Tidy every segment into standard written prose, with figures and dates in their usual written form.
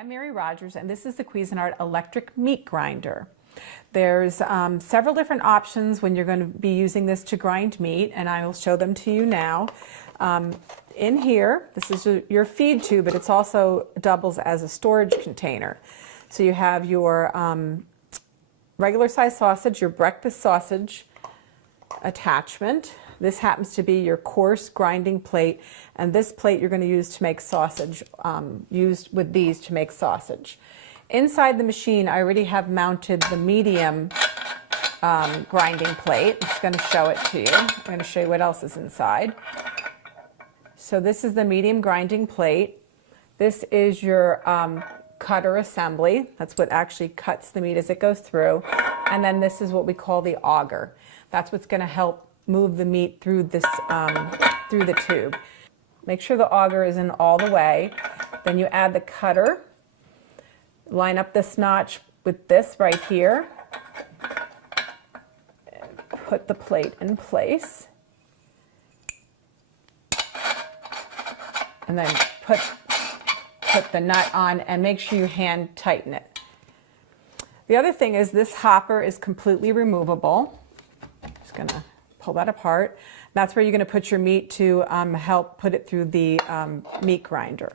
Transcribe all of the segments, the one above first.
I'm Mary Rogers, and this is the Cuisinart electric meat grinder. There's several different options when you're going to be using this to grind meat, and I will show them to you now. In here, this is your feed tube, but it also doubles as a storage container. So you have your regular size sausage, your breakfast sausage attachment. This happens to be your coarse grinding plate, and this plate you're going to use to make sausage, used with these to make sausage. Inside the machine, I already have mounted the medium grinding plate. I'm just going to show it to you. I'm going to show you what else is inside. So this is the medium grinding plate. This is your cutter assembly. That's what actually cuts the meat as it goes through. And then this is what we call the auger. That's what's going to help move the meat through this through the tube. Make sure the auger is in all the way. Then you add the cutter. Line up this notch with this right here. And put the plate in place. And then put the nut on and make sure you hand tighten it. The other thing is this hopper is completely removable. Just gonna pull that apart. That's where you're going to put your meat to help put it through the meat grinder.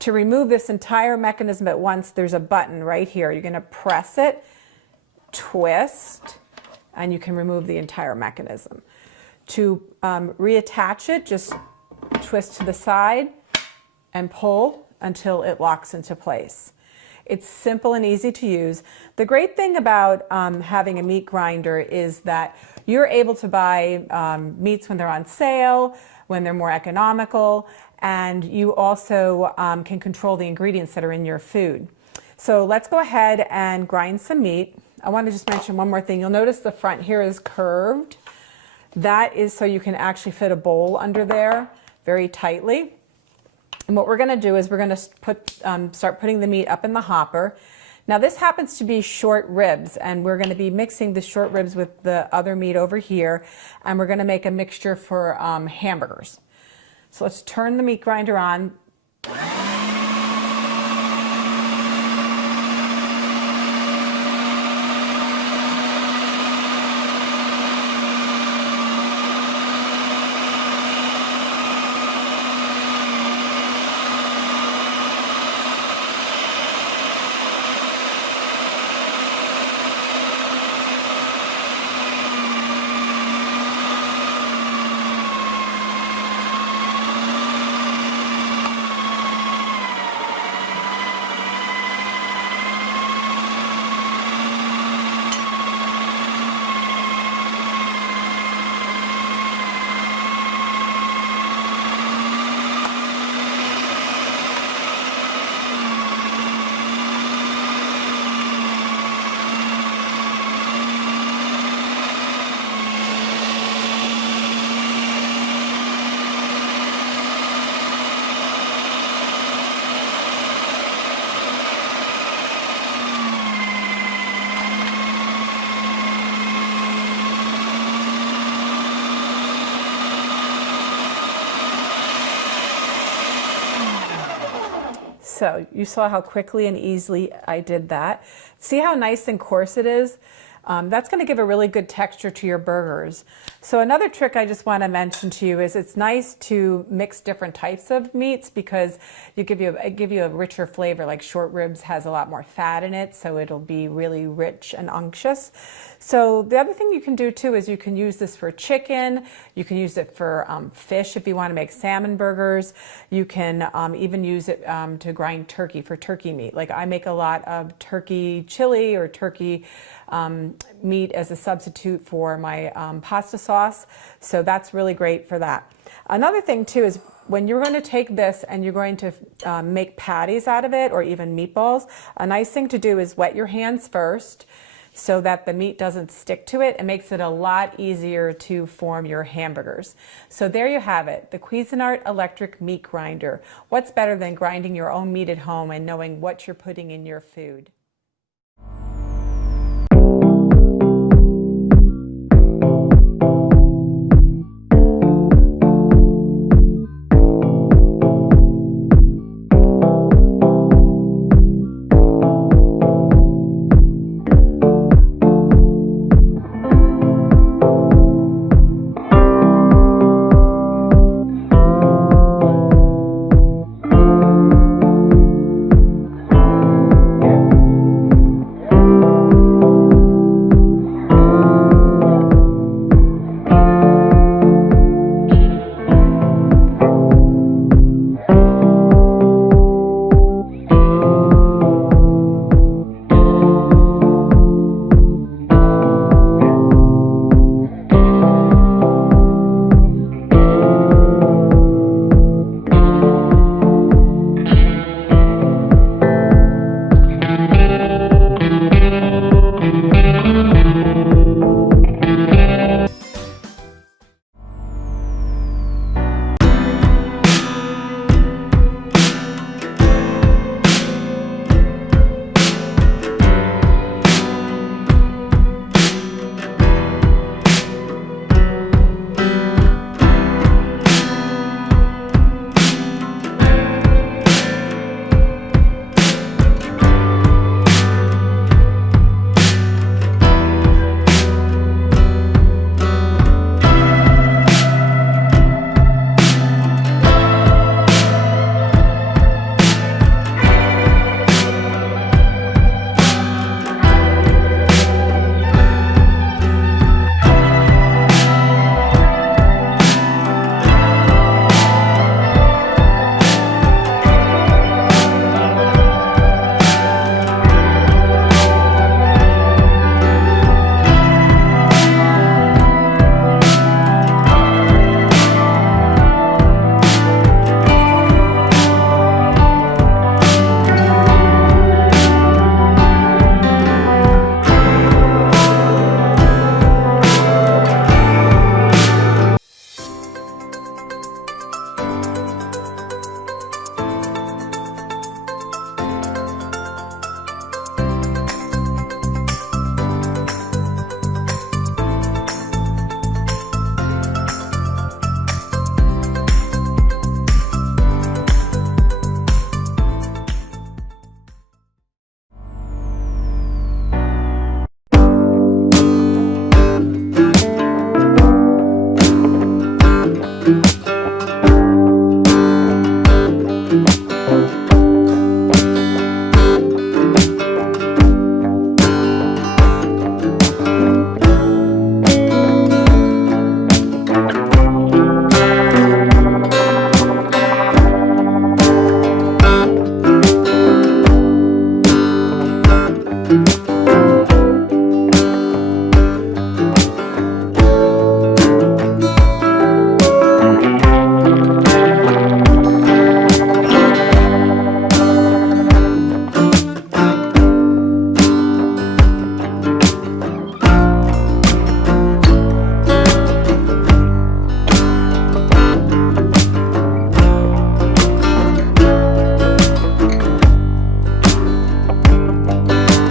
To remove this entire mechanism at once, there's a button right here. You're going to press it, twist, and you can remove the entire mechanism. To reattach it, just twist to the side and pull until it locks into place. It's simple and easy to use. The great thing about having a meat grinder is that you're able to buy meats when they're on sale, when they're more economical, and you also can control the ingredients that are in your food. So let's go ahead and grind some meat. I want to just mention one more thing. You'll notice the front here is curved. That is so you can actually fit a bowl under there very tightly. And what we're going to do is we're going to start putting the meat up in the hopper. Now this happens to be short ribs, and we're going to be mixing the short ribs with the other meat over here, and we're going to make a mixture for hamburgers. So let's turn the meat grinder on. So you saw how quickly and easily I did that. See how nice and coarse it is? That's going to give a really good texture to your burgers. So another trick I just want to mention to you is it's nice to mix different types of meats because it give you a richer flavor. Like short ribs has a lot more fat in it, so it'll be really rich and unctuous. So the other thing you can do too is you can use this for chicken. You can use it for fish if you want to make salmon burgers. You can even use it to grind turkey for turkey meat. Like I make a lot of turkey chili or turkey meat as a substitute for my pasta sauce. So that's really great for that. Another thing too is when you're going to take this and you're going to make patties out of it or even meatballs, a nice thing to do is wet your hands first so that the meat doesn't stick to it. It makes it a lot easier to form your hamburgers. So there you have it, the Cuisinart electric meat grinder. What's better than grinding your own meat at home and knowing what you're putting in your food?